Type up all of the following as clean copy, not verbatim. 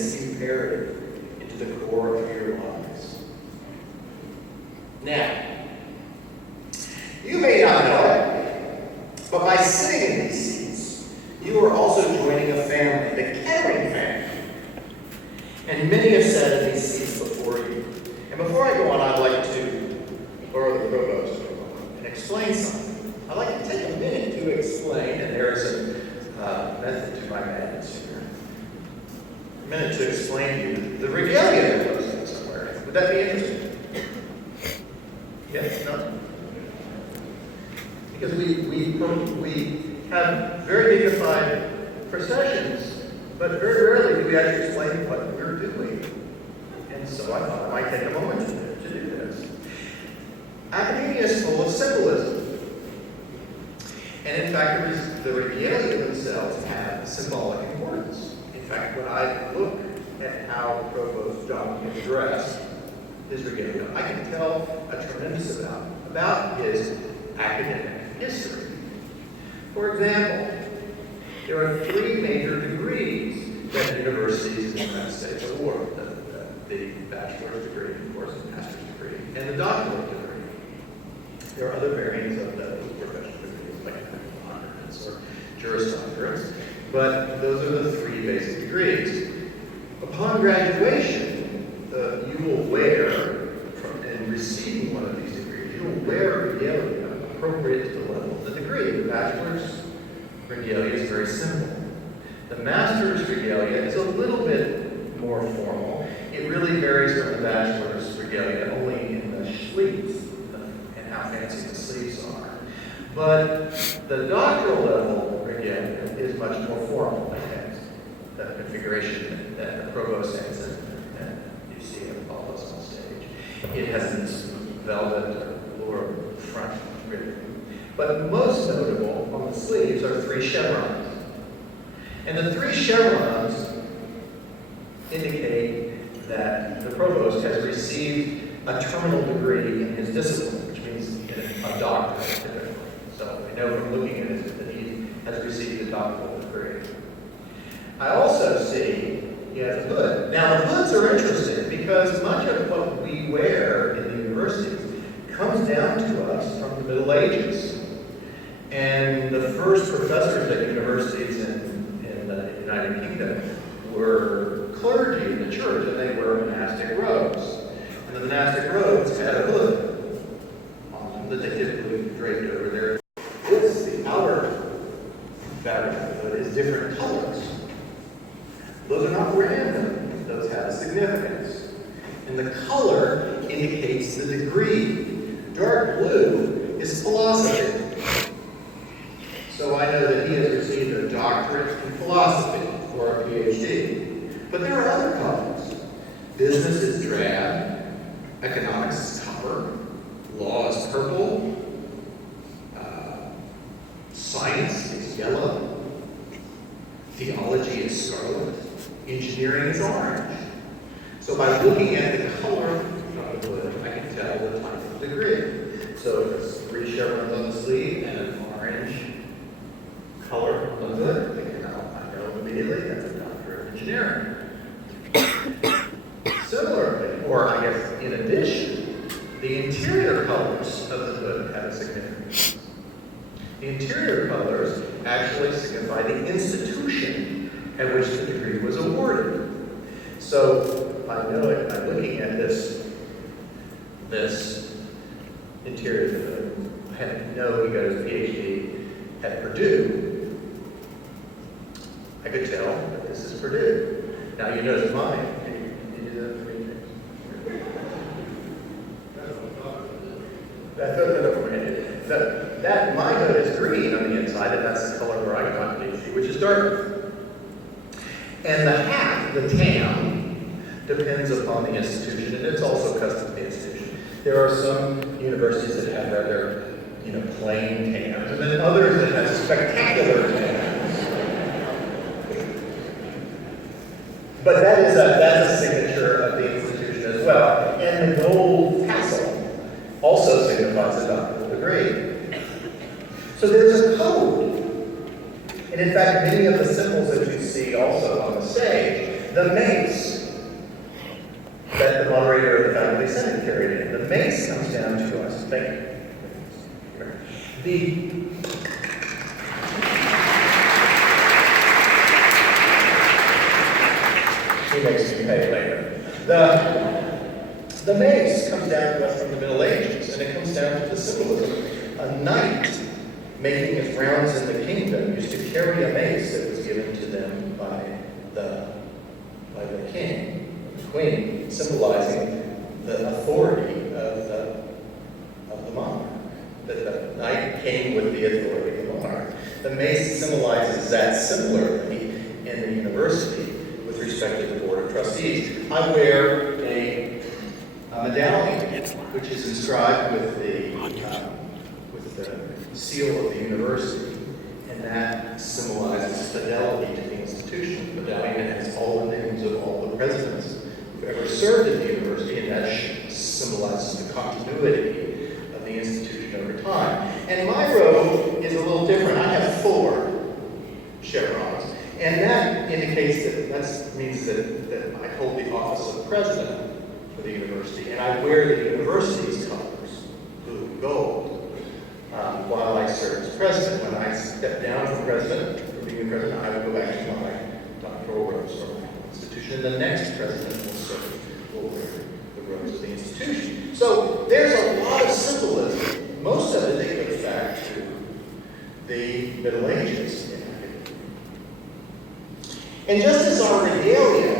this imperative into the core of your lives. Now, you may not know it, but by sitting in these seats, you are also joining a family, the caring family. And many have sat in these seats before you. And before I go on, I'd like to borrow the provost and explain something. I'd like to take a minute to explain, and there is a method to my madness here. A minute to explain to you the regalia that goes in somewhere. Would that be interesting? Yes? No? Because we have very dignified processions, but very rarely do we actually explain what we're doing. And so I thought I might take a moment to do this. Academia is full of symbolism. And in fact, the regalia themselves have symbolic importance. In fact, when I look at how the Provost John is dressed, his regalia, I can tell a tremendous amount about his academic history. For example, there are 3 major degrees that universities in the United States award. The bachelor's degree, of course, the master's degree, and the doctorate degree. There are other variants of those professional degrees, like doctorates or juris doctorates, but those are the 3 basic degrees. Upon graduation, you will wear, in receiving one of these degrees, you will wear regalia appropriate to the level of the degree. The bachelor's regalia is very simple. The master's regalia is a little bit more formal. It really varies from the bachelor's regalia only in the sleeves and how fancy the sleeves are. But the doctoral level regalia is much more formal. It has the configuration that the provost has, and you see it all us on stage. It has this velvet or front ribbon. But most notable on the sleeves are 3 chevrons. And the 3 chevrons indicate that the provost has received a terminal degree in his discipline, which means a doctorate typically. So I know from looking at it that he has received a doctoral degree. I also see he has a hood. Now the hoods are interesting because much of what we wear in the universities comes down to us from the Middle Ages. And the first professors at universities in the United Kingdom were clergy in the church, and they wore monastic robes. And the monastic robes had a hood on them that they typically draped over their. This, the outer fabric of the hood, is different colors. Those are not random. Those have a significance. And the color indicates the degree. Dark blue is philosophy. So I know that he has received a doctorate in philosophy or a PhD. But there are other colors. Business is drab, economics is copper, law is purple, science is yellow, theology is scarlet, engineering is orange. So by looking at the color of the hood, I can tell the type of degree. So if it's 3 chevrons on the sleeve and an orange color on the hood, I know immediately that's a doctorate of engineering. Similarly, or I guess in addition, the interior colors of the hood have a significance. The interior colors actually signify the institution at which the degree was awarded. So I know it by looking at this interior hood. I know he got his PhD at Purdue. I could tell that this is Purdue. Now you notice mine. Can you do that for me, James? That my hood is green on the inside, and that's the color where I got PhD, which is darker. And the hat, the tam, depends upon the institution, and it's also custom to the institution. There are some universities that have rather, plain tams, and then others that have spectacular tams. But that's a signature of the institution as well. And the gold tassel also signifies a doctoral degree. So there's a code. And in fact, many of the symbols that you see also on the stage The mace that the moderator of the faculty senate carried in. The mace comes down to us. Thank you. He makes me pay later. The mace comes down to us from the Middle Ages, and it comes down to the symbolism. A knight making his rounds in the kingdom used to carry a mace that was given to them by the king, the queen, symbolizing the authority of the monarch. That the knight came with the authority of the monarch. The mace symbolizes that similarly in the university with respect to the Board of Trustees. I wear a medallion, which is inscribed with the seal of the university, and that symbolizes fidelity to the institution. The medallion has all the names of all the presidents who ever served at the university, and that symbolizes the continuity of the institution over time. And my robe is a little different. I have 4 chevrons, and that indicates that means that I hold the office of president for the university, and I wear the university's colors, blue and gold, while I serve as president. When I step down from being the president, I will go back to my doctoral robes or my institution, and the next president will wear the robes of the institution. So there's a lot of symbolism. Most of it goes back to the Middle Ages. And just as our regalia,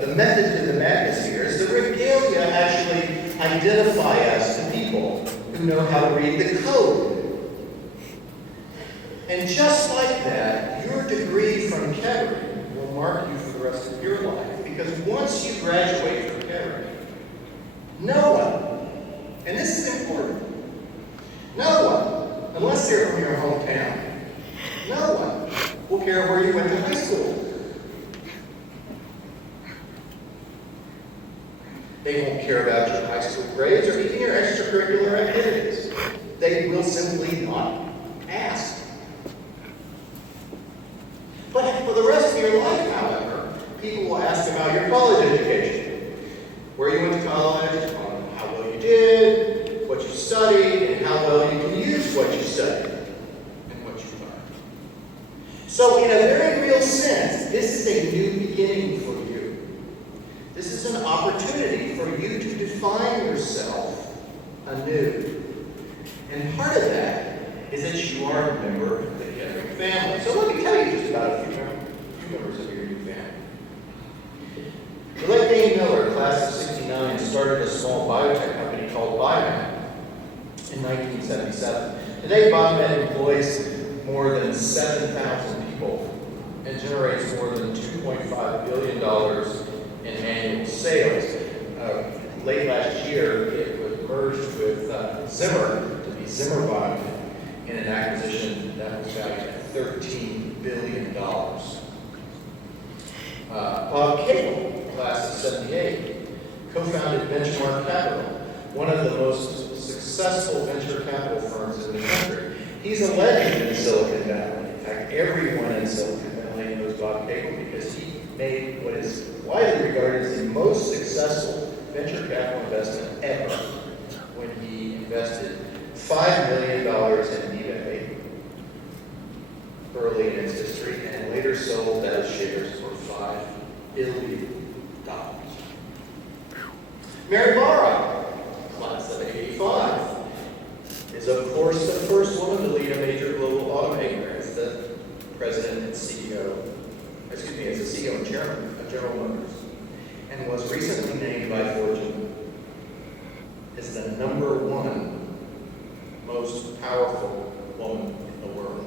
the method to the madness here is the regalia actually identify us to people who know how to read the code. And just like that, your degree from Kettering will mark you for the rest of your life. Because once you graduate from Kettering, no one, and this is important, no one, unless they're from your hometown, no one will care where you went to high school. They won't care about your high school grades or even your extracurricular activities. They will simply not ask. But for the rest of your life, however, people will ask about your college education. Where you went to college, how well you did, what you studied, and how well you can use what you studied and what you learned. So in a very real sense, this is a new beginning for you. This is an opportunity for you to define yourself anew. And part of that is that you are a member of the Kettering family. So let me tell you just about a few members of your new family. The late Dane Miller, class of '69, started a small biotech company called Biomed in 1977. Today, Biomed employs more than 7,000 people and generates more than $2.5 billion in annual sales. Late last year, it was merged with Zimmer to be Zimmer Biomed in an acquisition that was valued at $13 billion. Bob Cable, class of '78, co-founded Benchmark Capital, one of the most successful venture capital firms in the country. He's a legend in Silicon Valley. In fact, everyone in Silicon Valley knows Bob Cable because he made what is widely regarded as the most successful venture capital investment ever when he invested $5 million in eBay early in its history and later sold those shares for $5 billion. Mary Barra, class of '85, is of course the first woman to lead a major global automaker as the president and CEO, as the CEO and chairman of General Motors, and was recently named by Fortune as the #1 most powerful woman in the world.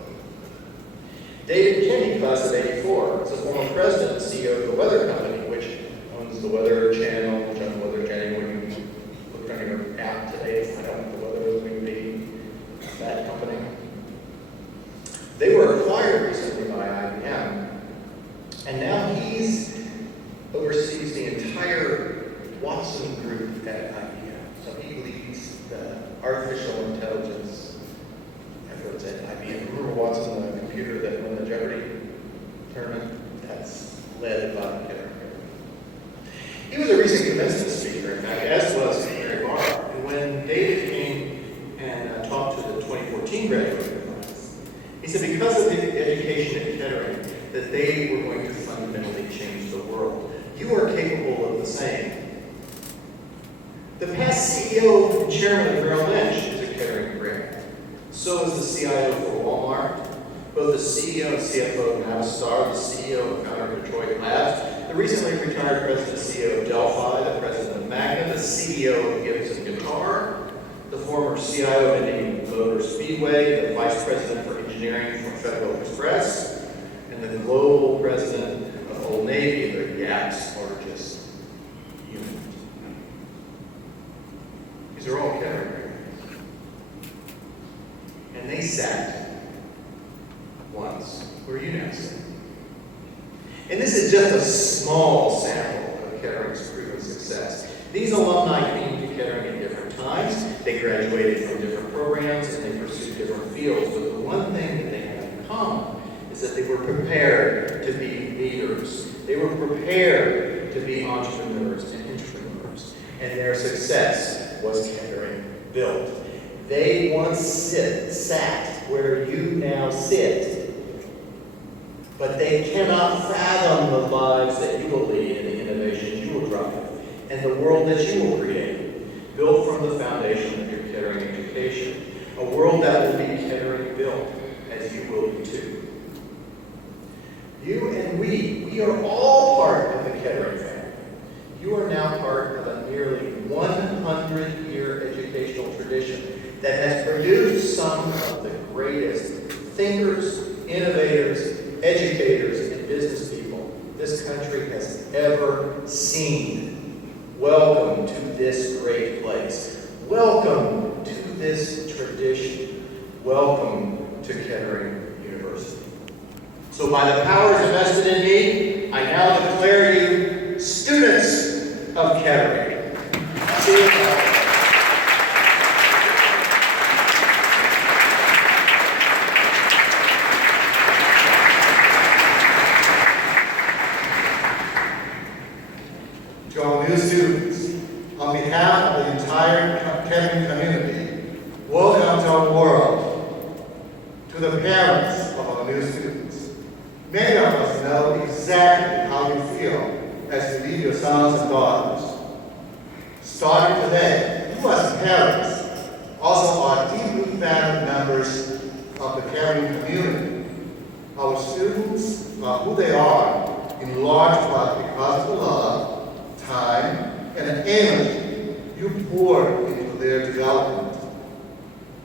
David Kinney, class of '84, is the former president and CEO of the Weather Company, which owns the Weather Channel, which owns the Weather Channel, where you look on your app today to find out what the weather is going to be. That company. They were acquired recently by IBM, and now he oversees the entire Watson group at IBM. So he leads the artificial intelligence efforts at IBM. Remember Watson, the computer that won the Jeopardy tournament? That's led by that they were going to fundamentally change the world. You are capable of the same. The past CEO and chairman of Merrill Lynch is a Kettering grad. So is the CIO for Walmart. Both the CEO and CFO of Navistar, the CEO and founder of Detroit Labs, the recently retired president and CEO of Delphi, the president of Magna, the CEO of Gibson Guitar, the former CIO of Indian Motor Speedway, the vice president for engineering for Federal Express, and the global president of Old Navy, the Gap's largest unit. These are all Kettering grads. And they sat once where you now sit. And this is just a small sample of Kettering's proven success. These alumni came to Kettering at different times. They graduated from different programs and they pursued different fields. But the one thing that they had in common is that they were prepared to be leaders. They were prepared to be entrepreneurs and entrepreneurs. And their success was Kettering built. They once sat where you now sit. But they cannot fathom the lives that you will lead and the innovations you will drive and the world that you will create, built from the foundation of your Kettering education, a world that will be Kettering built, as you will be too. You and we are all part of the Kettering family. You are now part of a nearly 100-year educational tradition that has produced some of the greatest thinkers, innovators, educators, and business people this country has ever seen. Welcome to this great place. Welcome to this tradition. Welcome to Kettering University. So by the powers invested in me, I now declare you students of Kettering. See you. To our new students, on behalf of the entire Kettering community, welcome to our world. To the parents of our new students, many of us know exactly how you feel as you lead your sons and daughters. Starting today, you as parents also are deeply valued members of the Kettering community. Our students are who they are in large part because of the love, time, and energy you pour into their development,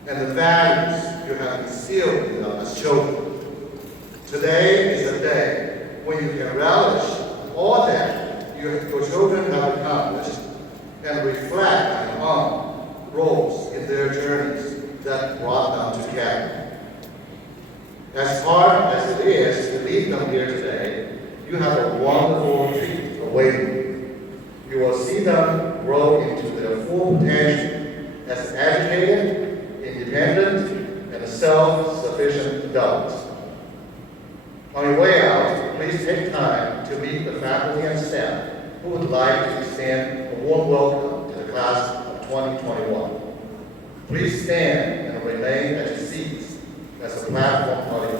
and the values you have instilled in them as children. Today is a day when you can relish all that your children have accomplished and reflect on your own roles in their journeys that brought them to Kettering. As hard as it is to lead them here today, you have a wonderful treat awaiting you. You will see them grow into their full potential as educated, independent, and self-sufficient adults. On your way out, please take time to meet the faculty and staff who would like to extend a warm welcome to the class of 2021. Please stand and remain at your seats as the platform party